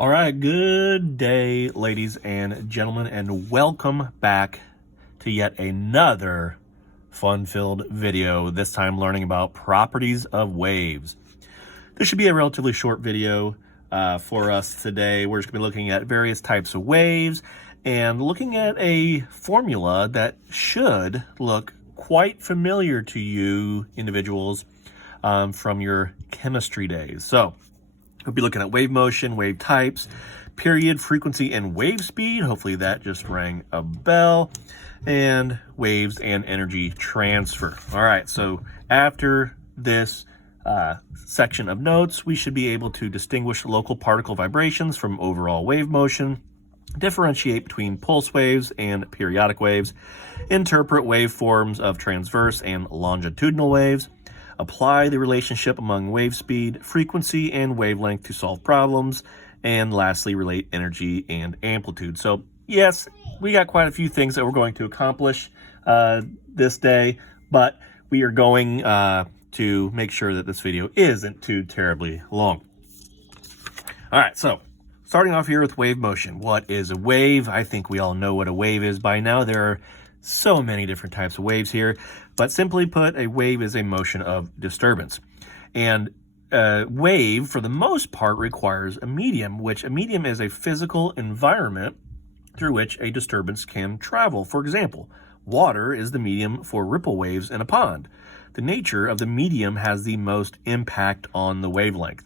All right, good day, ladies and gentlemen, and welcome back to yet another fun-filled video, this time learning about properties of waves. This should be a relatively short video for us today. We're just going to be looking at various types of waves and looking at a formula that should look quite familiar to you individuals from your chemistry days. So we'll be looking at wave motion, wave types, period, frequency, and wave speed. Hopefully that just rang a bell. And waves and energy transfer. All right, so after this section of notes, we should be able to distinguish local particle vibrations from overall wave motion, differentiate between pulse waves and periodic waves, interpret waveforms of transverse and longitudinal waves, apply the relationship among wave speed, frequency, and wavelength to solve problems, and lastly, relate energy and amplitude. So yes, we got quite a few things that we're going to accomplish this day, but we are going to make sure that this video isn't too terribly long. All right, so starting off here with wave motion. What is a wave? I think we all know what a wave is by now. There are so many different types of waves here, but simply put, a wave is a motion of disturbance. And a wave, for the most part, requires a medium, which a medium is a physical environment through which a disturbance can travel. For example, water is the medium for ripple waves in a pond. The nature of the medium has the most impact on the wavelength.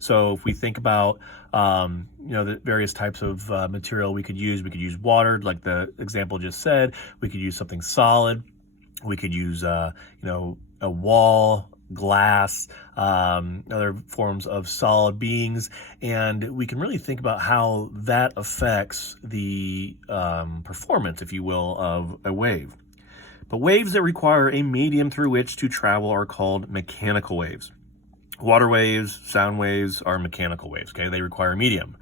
So if we think about, the various types of material we could use water, like the example just said. We could use something solid. We could use, a wall, glass, other forms of solid beings, and we can really think about how that affects the performance, if you will, of a wave. But waves that require a medium through which to travel are called mechanical waves. Water waves, sound waves are mechanical waves, okay? They require a medium.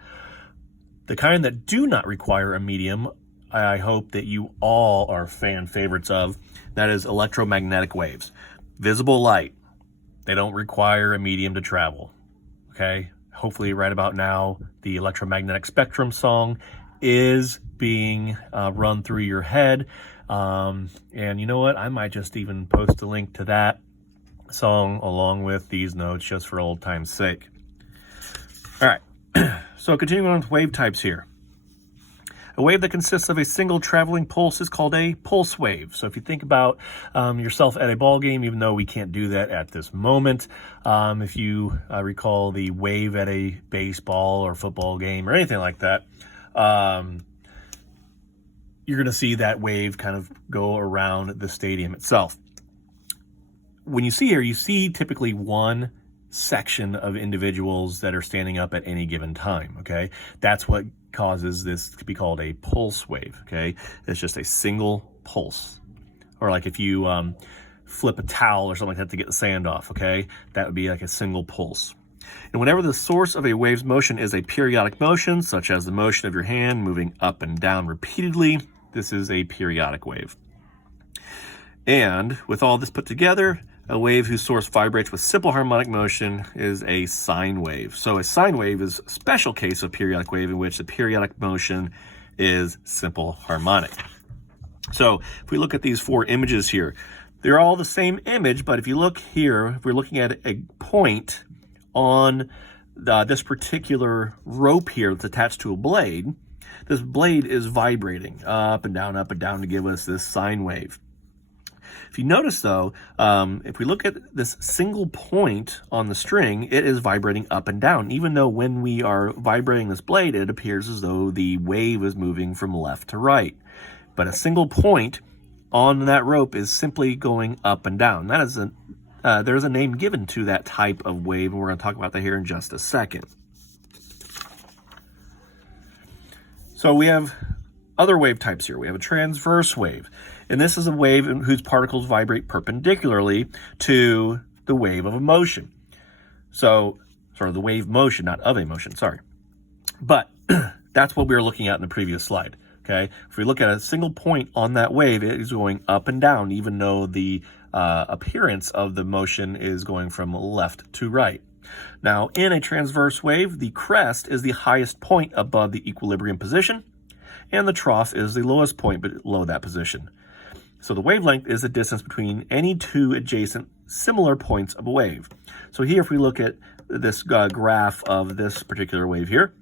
The kind that do not require a medium, I hope that you all are fan favorites of. That is electromagnetic waves. Visible light. They don't require a medium to travel, okay? Hopefully right about now, the electromagnetic spectrum song is being run through your head. And you know what? I might just even post a link to that song along with these notes just for old time's sake. All right, so continuing on with wave types here. A wave that consists of a single traveling pulse is called a pulse wave. So if you think about yourself at a ball game, even though we can't do that at this moment, if you recall the wave at a baseball or football game or anything like that, you're going to see that wave kind of go around the stadium itself. When you see here, you see typically one section of individuals that are standing up at any given time, okay? That's what causes this to be called a pulse wave, okay? It's just a single pulse. Or like if you flip a towel or something like that to get the sand off, okay? That would be like a single pulse. And whenever the source of a wave's motion is a periodic motion, such as the motion of your hand moving up and down repeatedly, this is a periodic wave. And with all this put together, a wave whose source vibrates with simple harmonic motion is a sine wave. So a sine wave is a special case of periodic wave in which the periodic motion is simple harmonic. So if we look at these four images here, they're all the same image, but if you look here, if we're looking at a point on this particular rope here that's attached to a blade, this blade is vibrating up and down to give us this sine wave. If you notice though, if we look at this single point on the string, it is vibrating up and down, even though when we are vibrating this blade, it appears as though the wave is moving from left to right. But a single point on that rope is simply going up and down. That is there's a name given to that type of wave, and we're going to talk about that here in just a second. So we have other wave types here. We have a transverse wave, and this is a wave whose particles vibrate perpendicularly to the wave of a motion. So, sorry, the wave motion, not of a motion, sorry. But that's what we were looking at in the previous slide, okay? If we look at a single point on that wave, it is going up and down, even though the appearance of the motion is going from left to right. Now, in a transverse wave, the crest is the highest point above the equilibrium position, and the trough is the lowest point below that position. So the wavelength is the distance between any two adjacent similar points of a wave. So here, if we look at this graph of this particular wave here,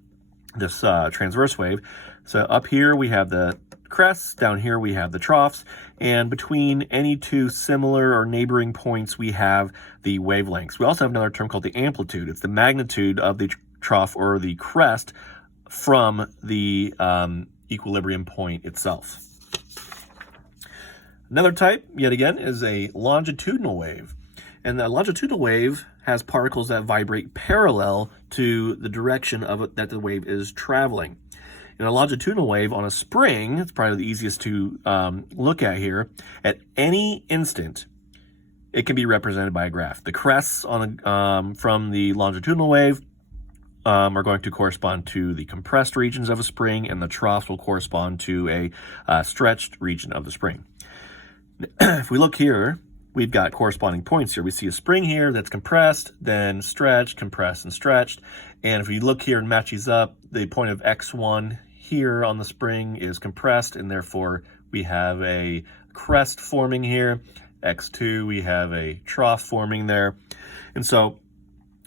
this transverse wave, so up here we have the crests, down here we have the troughs, and between any two similar or neighboring points we have the wavelengths. We also have another term called the amplitude. It's the magnitude of the trough or the crest from the equilibrium point itself. Another type, yet again, is a longitudinal wave. And the longitudinal wave has particles that vibrate parallel to the direction that the wave is traveling. In a longitudinal wave on a spring, it's probably the easiest to look at here, at any instant, it can be represented by a graph. The crests from the longitudinal wave are going to correspond to the compressed regions of a spring, and the troughs will correspond to a stretched region of the spring. If we look here, we've got corresponding points here. We see a spring here that's compressed, then stretched, compressed, and stretched. And if we look here and match these up, the point of X1 here on the spring is compressed, and therefore we have a crest forming here. X2, we have a trough forming there. And so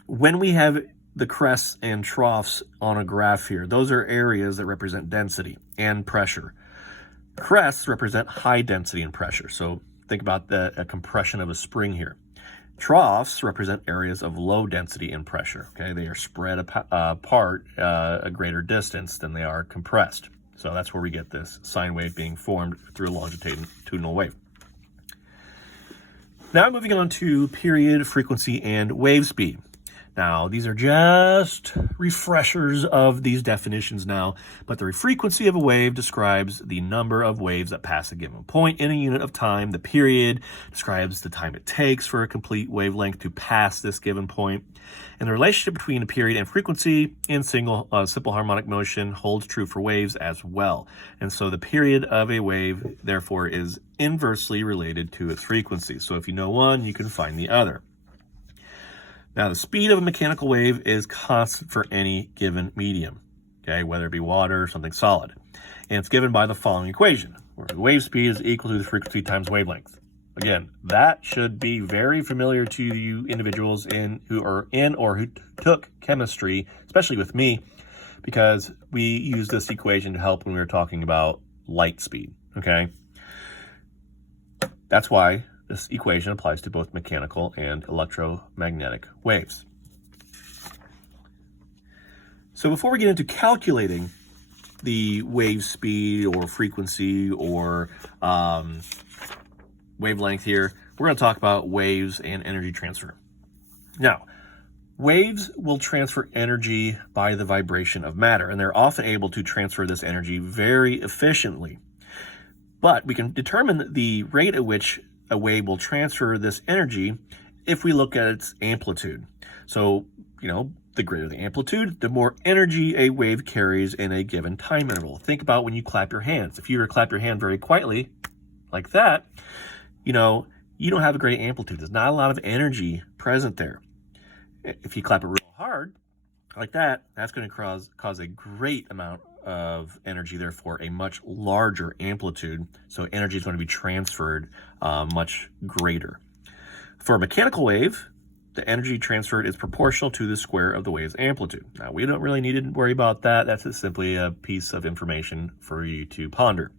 when we have the crests and troughs on a graph here, those are areas that represent density and pressure. Crests represent high density and pressure. So think about a compression of a spring here. Troughs represent areas of low density and pressure. Okay, they are spread apart a greater distance than they are compressed. So that's where we get this sine wave being formed through a longitudinal wave. Now moving on to period, frequency, and wave speed. Now, these are just refreshers of these definitions now, but the frequency of a wave describes the number of waves that pass a given point in a unit of time. The period describes the time it takes for a complete wavelength to pass this given point. And the relationship between a period and frequency in simple harmonic motion holds true for waves as well. And so the period of a wave, therefore, is inversely related to its frequency. So if you know one, you can find the other. Now, the speed of a mechanical wave is constant for any given medium, okay, whether it be water or something solid. And it's given by the following equation, where the wave speed is equal to the frequency times wavelength. Again, that should be very familiar to you individuals who took chemistry, especially with me, because we use this equation to help when we were talking about light speed, okay? That's why this equation applies to both mechanical and electromagnetic waves. So before we get into calculating the wave speed or frequency or wavelength here, we're going to talk about waves and energy transfer. Now, waves will transfer energy by the vibration of matter, and they're often able to transfer this energy very efficiently. But we can determine the rate at which a wave will transfer this energy if we look at its amplitude. So, the greater the amplitude, the more energy a wave carries in a given time interval. Think about when you clap your hands. If you were to clap your hand very quietly, like that, you don't have a great amplitude. There's not a lot of energy present there. If you clap it real hard, like that, that's going to cause a great amount of energy, therefore a much larger amplitude. So energy is going to be transferred much greater. For a mechanical wave, the energy transferred is proportional to the square of the wave's amplitude. Now, we don't really need to worry about that. That's simply a piece of information for you to ponder.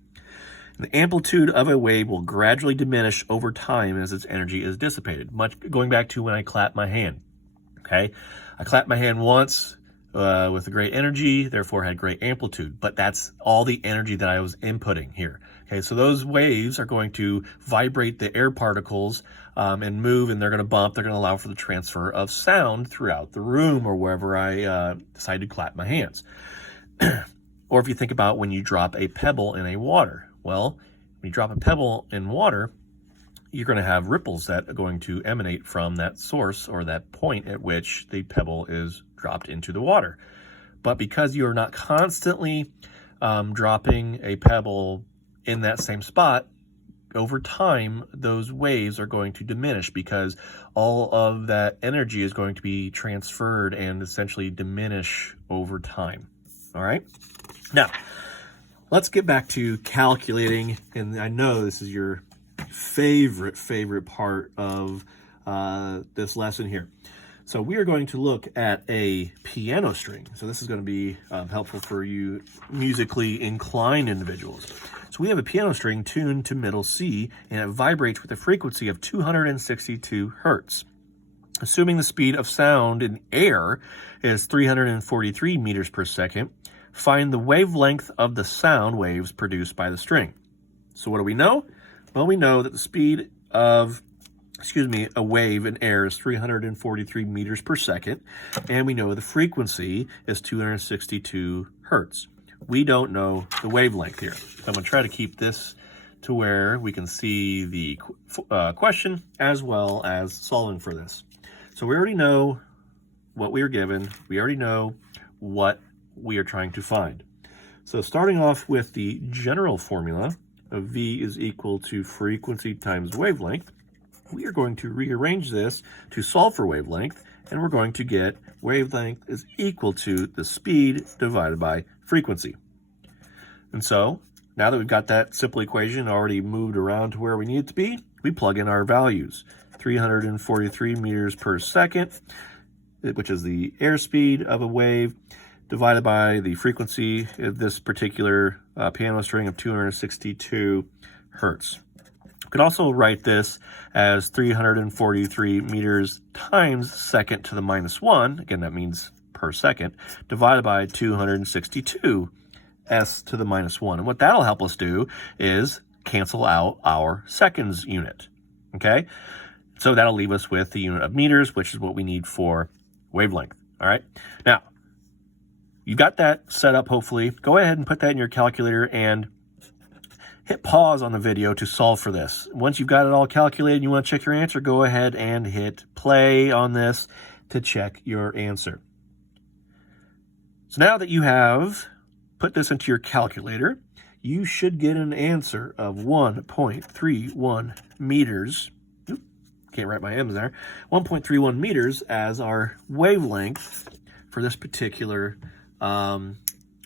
The amplitude of a wave will gradually diminish over time as its energy is dissipated. Going back to when I clap my hand. Okay, I clapped my hand once with a great energy, therefore had great amplitude, but that's all the energy that I was inputting here. Okay, so those waves are going to vibrate the air particles and move, and they're going to bump. They're going to allow for the transfer of sound throughout the room or wherever I decide to clap my hands. Or if you think about when you drop a pebble in a water. Well, when you drop a pebble in water, you're going to have ripples that are going to emanate from that source or that point at which the pebble is dropped into the water. But because you're not constantly dropping a pebble in that same spot, over time, those waves are going to diminish because all of that energy is going to be transferred and essentially diminish over time. All right. Now, let's get back to calculating. And I know this is your favorite part of this lesson here. So we are going to look at a piano string. So this is going to be helpful for you musically inclined individuals. So we have a piano string tuned to middle C, and it vibrates with a frequency of 262 hertz. Assuming the speed of sound in air is 343 meters per second, find the wavelength of the sound waves produced by the string. So what do we know? Well, we know that the speed of a wave in air is 343 meters per second, and we know the frequency is 262 hertz. We don't know the wavelength here. So I'm going to try to keep this to where we can see the question as well as solving for this. So we already know what we are given. We already know what we are trying to find. So starting off with the general formula of V is equal to frequency times wavelength, we are going to rearrange this to solve for wavelength, and we're going to get wavelength is equal to the speed divided by frequency. And so, now that we've got that simple equation already moved around to where we need it to be, we plug in our values. 343 meters per second, which is the airspeed of a wave, divided by the frequency of this particular piano string of 262 hertz. You could also write this as 343 meters times second to the minus 1, again that means per second, divided by 262 s to the minus 1. And what that'll help us do is cancel out our seconds unit, okay? So that'll leave us with the unit of meters, which is what we need for wavelength, all right? Now, you've got that set up, hopefully. Go ahead and put that in your calculator and hit pause on the video to solve for this. Once you've got it all calculated and you want to check your answer, go ahead and hit play on this to check your answer. So now that you have put this into your calculator, you should get an answer of 1.31 meters. Oop, can't write my M's there. 1.31 meters as our wavelength for this particular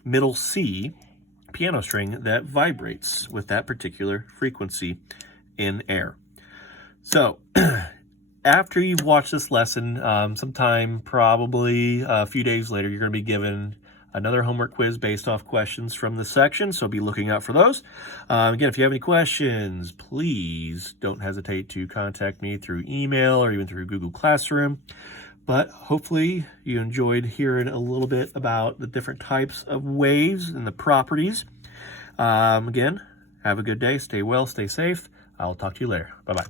middle C piano string that vibrates with that particular frequency in air. So after you've watched this lesson, sometime probably a few days later, you're going to be given another homework quiz based off questions from this section, so be looking out for those. Again, if you have any questions, please don't hesitate to contact me through email or even through Google Classroom. But hopefully you enjoyed hearing a little bit about the different types of waves and the properties. Again, have a good day. Stay well, stay safe. I'll talk to you later. Bye-bye.